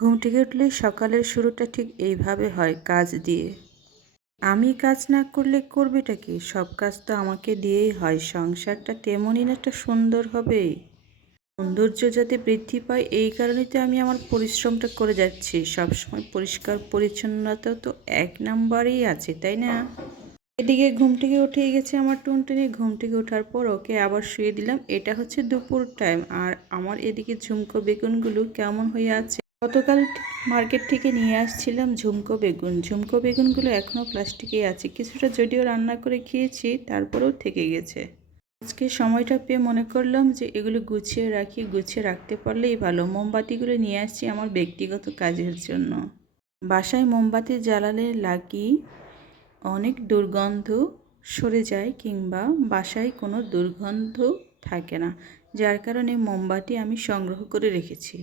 ঘুম থেকে উঠলে সকালের শুরুটা ঠিক এইভাবে হয়, কাজ দিয়ে। আমি কাজ না করলে করবেটা কি? সব কাজ তো আমাকে দিয়েই হয়। সংসারটা তেমনই না একটা সুন্দর হবে। সৌন্দর্য যাতে বৃদ্ধি পায় এই কারণেই তো আমি আমার পরিশ্রমটা করে যাচ্ছি। সবসময় পরিষ্কার পরিচ্ছন্নতা তো এক নাম্বারেই আছে, তাই না? এদিকে ঘুম থেকে উঠেই গেছে আমার টুনটুনি। ঘুম থেকে ওঠার পর ওকে আবার শুয়ে দিলাম। এটা হচ্ছে দুপুর টাইম, আর আমার এদিকে ঝুমকো বেগুনগুলো কেমন হয়ে আছে। গতকাল মার্কেট থেকে নিয়ে আসছিলাম ঝুমকো বেগুন। ঝুমকো বেগুনগুলো এখনও প্লাস্টিকেই আছে। কিছুটা যদিও রান্না করে খেয়েছি, তারপরেও থেকে গেছে। আজকে সময়টা পেয়ে মনে করলাম যে এগুলো গুছিয়ে রাখি, গুছিয়ে রাখতে পারলেই ভালো। মোমবাতিগুলো নিয়ে আসছি আমার ব্যক্তিগত কাজের জন্য। বাসায় মোমবাতি জ্বালালে লাগি অনেক দুর্গন্ধ সরে যায়, কিংবা বাসায় কোনো দুর্গন্ধ থাকে না, যার কারণে মোমবাতি আমি সংগ্রহ করে রেখেছি।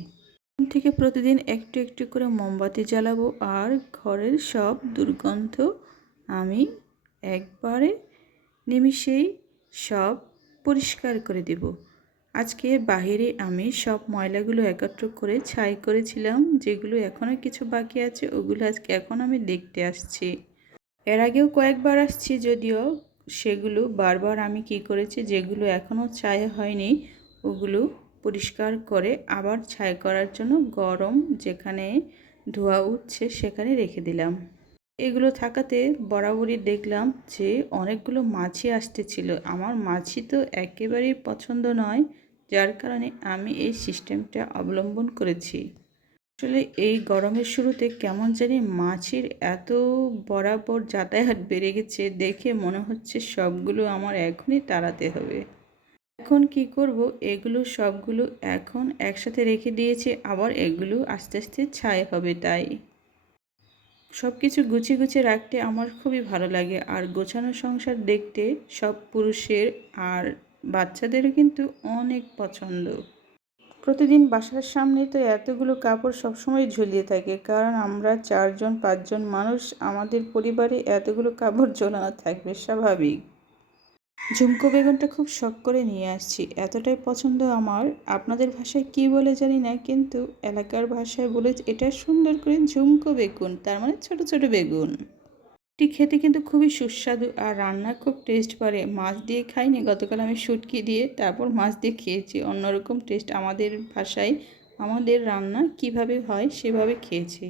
এখন থেকে প্রতিদিন একটু একটু করে মোমবাতি জ্বালাবো, আর ঘরের সব দুর্গন্ধ আমি একবারে নিমিষেই সব পরিষ্কার করে দেব। আজকে বাহিরে আমি সব ময়লাগুলো একত্র করে ছাই করেছিলাম, যেগুলো এখনও কিছু বাকি আছে ওগুলো আজকে এখন আমি দেখতে আসছি। এর আগেও কয়েকবার আসছি, যদিও সেগুলো বারবার আমি কি করেছি, যেগুলো এখনও ছাই হয়নি ওগুলো পরিষ্কার করে আবার ছাই করার জন্য গরম যেখানে ধোয়া উঠছে সেখানে রেখে দিলাম। এগুলো থাকাতে বরাবরই দেখলাম যে অনেকগুলো মাছি আসতেছিল। আমার মাছি তো একেবারেই পছন্দ নয়, যার কারণে আমি এই সিস্টেমটা অবলম্বন করেছি। আসলে এই গরমের শুরুতে কেমন জানি মাছির এত বরাবর যাতায়াত বেড়ে গেছে, দেখে মনে হচ্ছে সবগুলো আমার এখনই তাড়াতে হবে। এখন কি করব, এগুলো সবগুলো এখন একসাথে রেখে দিয়েছি, আবার এগুলো আস্তে আস্তে ছাই হবে। তাই সব কিছু গুছিয়ে গুছিয়ে রাখতে আমার খুবই ভালো লাগে, আর গোছানো সংসার দেখতে সব পুরুষের আর বাচ্চাদেরও কিন্তু অনেক পছন্দ। প্রতিদিন বাসার সামনে তো এতগুলো কাপড় সবসময় ঝুলিয়ে থাকে, কারণ আমরা 4-5 জন মানুষ, আমাদের পরিবারে এতগুলো কাপড় ঝোলানো থাকবে স্বাভাবিক। ঝুমকো বেগুনটা খুব শখ করে নিয়ে আসছি, এতটাই পছন্দ আমার। আপনাদের ভাষায় কি বলে জানি না, কিন্তু এলাকার ভাষায় বলে এটা সুন্দর করে ঝুমকো বেগুন, তার মানে ছোট ছোট বেগুন। এটি খেতে কিন্তু খুবই সুস্বাদু, আর রান্না খুব টেস্ট বাড়ে। মাছ দিয়ে খাইনি, গতকাল আমি শুটকি দিয়ে তারপর মাছ দিয়ে খেয়েছি। অন্যরকম টেস্ট। আমাদের ভাষায় আমাদের রান্না কিভাবে হয় সেভাবে খেয়েছি।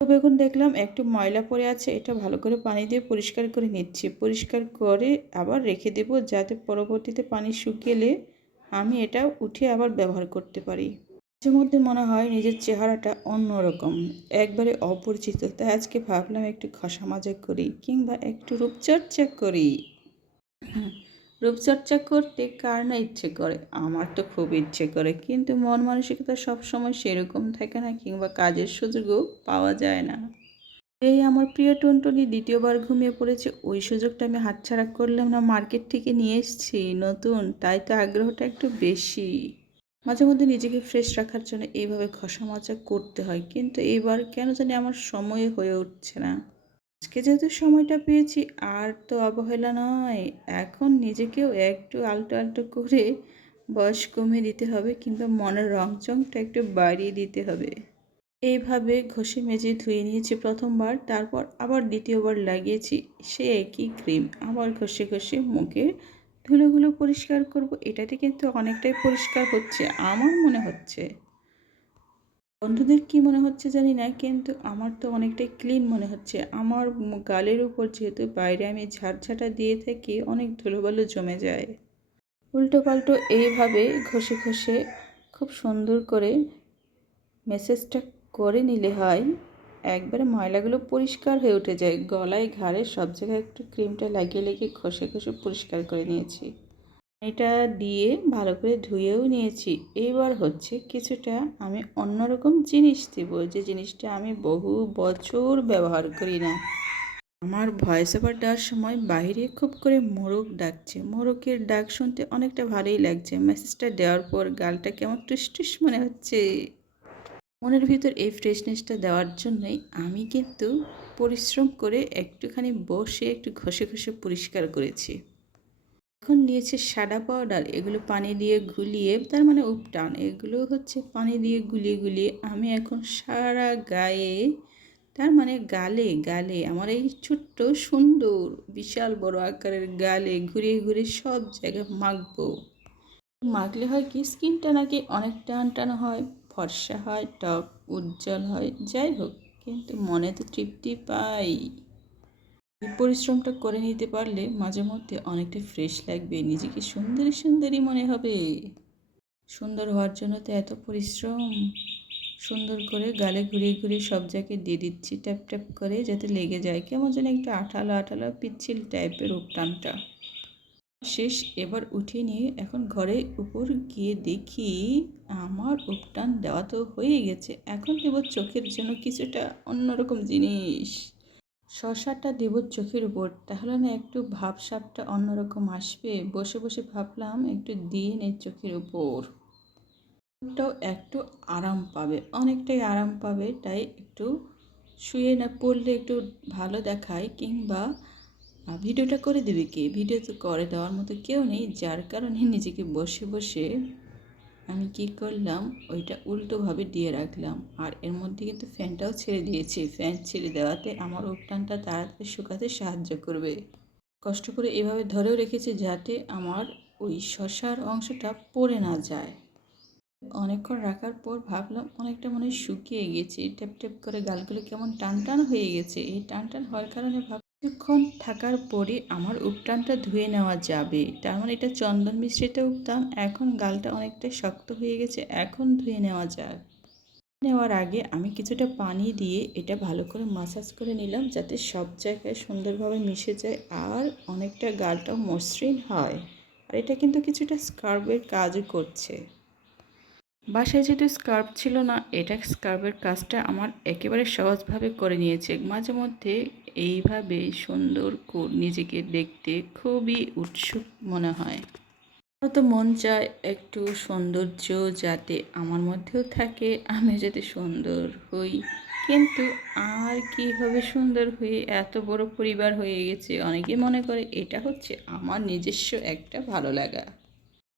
তো বেগুন দেখলাম একটু ময়লা পড়ে আছে, এটা ভালো করে পানি দিয়ে পরিষ্কার করে নিচ্ছি। পরিষ্কার করে আবার রেখে দেব, যাতে পরবর্তীতে পানি শুকিয়ে আমি এটা উঠে আবার ব্যবহার করতে পারি। মাঝে মধ্যে মনে হয় নিজের চেহারাটা অন্যরকম, একবারে অপরিচিত, তাই আজকে ভাবলাম একটু ঘষা মাজা করি, কিংবা একটু রূপচর্চা করি। রূপচর্চা করতে কার না ইচ্ছে করে, আমার তো খুব ইচ্ছে করে, কিন্তু মন মানসিকতা সবসময় সেরকম থাকে না, কিংবা কাজের সুযোগও পাওয়া যায় না। এই আমার প্রিয় টুনটুনি দ্বিতীয়বার ঘুমিয়ে পড়েছে, ওই সুযোগটা আমি হাতছাড়া করলাম না। মার্কেট থেকে নিয়ে এসেছি নতুন, তাই তো আগ্রহটা একটু বেশি। মাঝে মধ্যে নিজেকে ফ্রেশ রাখার জন্য এইভাবে ঘষা মাজা করতে হয়, কিন্তু এবার কেন জানি আমার সময় হয়ে উঠছে না। আজকে যেহেতু সময়টা পেয়েছি, আর তো অবহেলা নয়, এখন নিজেকেও একটু আলটো আলটো করে বয়স কমিয়ে দিতে হবে, কিংবা মনের রংচংটা একটু বাড়িয়ে দিতে হবে। এইভাবে ঘষে মেজে ধুয়ে নিয়েছি প্রথমবার, তারপর আবার দ্বিতীয়বার লাগিয়েছি সে একই ক্রিম। আবার ঘষে ঘষে মুখের ধুলোগুলো পরিষ্কার করব। এটাতে কিন্তু অনেকটাই পরিষ্কার হচ্ছে আমার মনে হচ্ছে। বন্ধুদের কি মনে হচ্ছে জানি না, কিন্তু আমার তো অনেকটাই ক্লিন মনে হচ্ছে। আমার গালের উপর যেহেতু বাইরে আমি ঝাড়ঝাঁটা দিয়ে থাকি, অনেক ধুলোবালু জমে যায়। উল্টো পাল্টো এইভাবে ঘষে ঘষে খুব সুন্দর করে মেসেজটা করে নিলে হয় একবারে ময়লাগুলো পরিষ্কার হয়ে উঠে যায়। গলায় ঘাড়ে সব জায়গায় একটু ক্রিমটা লাগিয়ে লাগিয়ে ঘষে ঘষে পরিষ্কার করে নিয়েছি। এটা দিয়ে ভালো করে ধুয়েও নিয়েছি। এইবার হচ্ছে কিছুটা আমি অন্যরকম জিনিস দেব, যে জিনিসটা আমি বহু বছর ব্যবহার করি না। আমার ভয়েস ওভার দেওয়ার সময় বাইরে খুব করে মোরগ ডাকছে। মোরগের ডাক শুনতে অনেকটা ভালোই লাগছে। মেসেজটা দেওয়ার পর গালটা কেমন টুস টুস মনে হচ্ছে। মনের ভিতর এই ফ্রেশনেসটা দেওয়ার জন্যই আমি কিন্তু পরিশ্রম করে একটুখানি বসে একটু ঘষে ঘষে পরিষ্কার করেছি। এখন নিয়েছে সাদা পাউডার, এগুলো পানি দিয়ে গুলিয়ে, তার মানে উপটান, এগুলো হচ্ছে পানি দিয়ে গুলিয়ে গুলিয়ে আমি এখন সারা গায়ে, তার মানে গালে গালে আমার এই ছোট্ট সুন্দর বিশাল বড় আকারের গালে ঘুরিয়ে ঘুরিয়ে সব জায়গায় মাখবো। মাখলে হয় কি, স্কিনটা নাকি অনেক টান টান হয়, ফর্সা হয়, ত্বক উজ্জ্বল হয়। যাই হোক, কিন্তু মনে তো তৃপ্তি পাই। এই পরিশ্রমটা করে নিতে পারলে মাঝে মধ্যে অনেকটা ফ্রেশ লাগবে, নিজেকে সুন্দরী সুন্দরী মনে হবে। সুন্দর হওয়ার জন্য তো এত পরিশ্রম। সুন্দর করে গালে ঘুরিয়ে ঘুরিয়ে সব জায়গায় দিয়ে দিচ্ছি, ট্যাপ ট্যাপ করে, যাতে লেগে যায়, কেমন যেন একটু আঠালো আঠালো পিচ্ছিল টাইপের উপটানটা শেষ। এবার উঠিয়ে নিয়ে এখন ঘরে উপর গিয়ে দেখি আমার উপটান দেওয়া তো হয়ে গেছে। এখন দেব চোখের জন্য কিছুটা অন্যরকম জিনিস। শসাটা দেব চোখের উপর, তাহলে না একটু ভাবসাবটা অন্যরকম আসবে। বসে বসে ভাবলাম একটু দিয়ে নেই চোখের উপর, চোখটাও একটু আরাম পাবে, অনেকটাই আরাম পাবে। তাই একটু শুয়ে না পড়লে একটু ভালো দেখায়, কিংবা ভিডিওটা করে দেবে কে? ভিডিও তো করে দেওয়ার মতো কেউ নেই, যার কারণে নিজেকে বসে বসে আমি কি করলাম, ওইটা উল্টোভাবে দিয়ে রাখলাম। আর এর মধ্যে কিন্তু ফ্যানটাও ছেড়ে দিয়েছি, ফ্যান ছেড়ে দেওয়াতে আমার উপটানটা তাড়াতাড়ি শুকাতে সাহায্য করবে। কষ্ট করে এভাবে ধরেও রেখেছি যাতে আমার ওই শসার অংশটা পড়ে না যায়। অনেকক্ষণ রাখার পর ভাবলাম অনেকটা মনে হয় শুকিয়ে গেছে, ট্যাপ ট্যাপ করে গালগুলো কেমন টান টান হয়ে গেছে। এই টান টান হওয়ার কারণে কিছুক্ষণ থাকার পরে আমার উপটানটা ধুয়ে নেওয়া যাবে। তার মানে এটা চন্দন মিশ্রিত উপটান। এখন গালটা অনেকটা শক্ত হয়ে গেছে, এখন ধুয়ে নেওয়া যাক। নেওয়ার আগে আমি কিছুটা পানি দিয়ে এটা ভালো করে মাসাজ করে নিলাম, যাতে সব জায়গায় সুন্দরভাবে মিশে যায় আর অনেকটা গালটাও মসৃণ হয়। আর এটা কিন্তু কিছুটা স্কার্ফের কাজও করছে। বাসায় যেহেতু স্কার্ফ ছিল না, এটা স্কার্ফের কাজটা আমার একেবারে সহজভাবে করে নিয়েছে। মাঝে মধ্যে এইভাবে সুন্দর নিজেকে দেখতে খুবই উৎসুক মনে হয়। তো মন চায় একটু সৌন্দর্য যাতে আমার মধ্যেও থাকে, আমি যাতে সুন্দর হই। কিন্তু আর কীভাবে সুন্দর হয়ে এত বড় পরিবার হয়ে গেছে। অনেকে মনে করে এটা হচ্ছে আমার নিজস্ব একটা ভালো লাগা।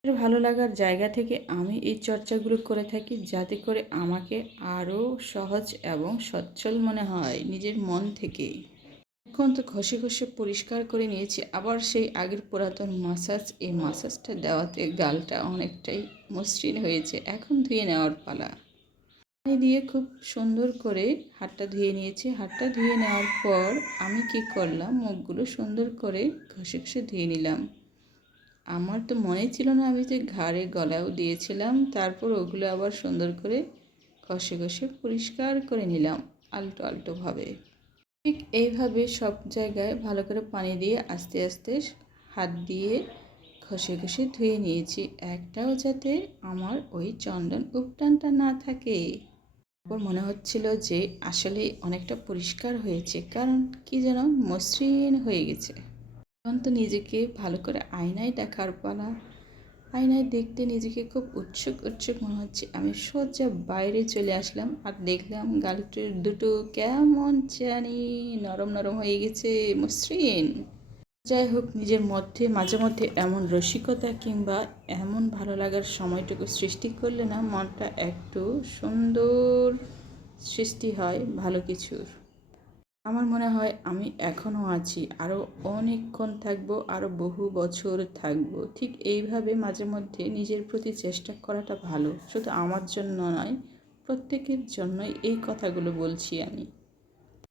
ভালো লাগার জায়গা থেকে আমি এই চর্চাগুলো করে থাকি, যাতে করে আমাকে আরও সহজ এবং সচ্ছল মনে হয় নিজের মন থেকে। এখন তো ঘষে ঘষে পরিষ্কার করে নিয়েছি, আবার সেই আগের পুরাতন মাসাজ, এই মাসাজটা দেওয়াতে গালটা অনেকটাই মসৃণ হয়েছে। এখন ধুয়ে নেওয়ার পালা। পানি দিয়ে খুব সুন্দর করে হাতটা ধুয়ে নিয়েছি। হাতটা ধুয়ে নেওয়ার পর আমি কি করলাম, মুখগুলো সুন্দর করে ঘষে ঘষে ধুয়ে নিলাম। আমার তো মনে ছিল না আমি যে ঘাড়ে গলাও দিয়েছিলাম। তারপর ওগুলো আবার সুন্দর করে ঘষে ঘষে পরিষ্কার করে নিলাম আলতো আলতোভাবে। ঠিক এইভাবে সব জায়গায় ভালো করে পানি দিয়ে আস্তে আস্তে হাত দিয়ে ঘষে ঘষে ধুয়ে নিয়েছি, একটাও যাতে আমার ওই চন্দন উপটানটা না থাকে। তারপর মনে হচ্ছিল যে আসলে অনেকটা পরিষ্কার হয়েছে, কারণ কি যেন মসৃণ হয়ে গেছে। এখন তো নিজেকে ভালো করে আয়নায় দেখার পালা। আয়নায় দেখতে নিজেকে খুব উৎসুক উৎসুক মনে হচ্ছে। আমি সোজা বাইরে চলে আসলাম আর দেখলাম গালটির দুটো কেমন জানি নরম নরম হয়ে গেছে, মসৃণ। যাই হোক, নিজের মধ্যে মাঝে মধ্যে এমন রসিকতা কিংবা এমন ভালো লাগার সময়টুকু সৃষ্টি করলে না মনটা একটু সুন্দর সৃষ্টি হয় ভালো কিছুর। আমার মনে হয় আমি এখনও আছি, আরও অনেকক্ষণ থাকবো, আরও বহু বছর থাকবো। ঠিক এইভাবে মাঝে মধ্যে নিজের প্রতি চেষ্টা করাটা ভালো। শুধু আমার জন্য নয়, প্রত্যেকের জন্যই এই কথাগুলো বলছি আমি।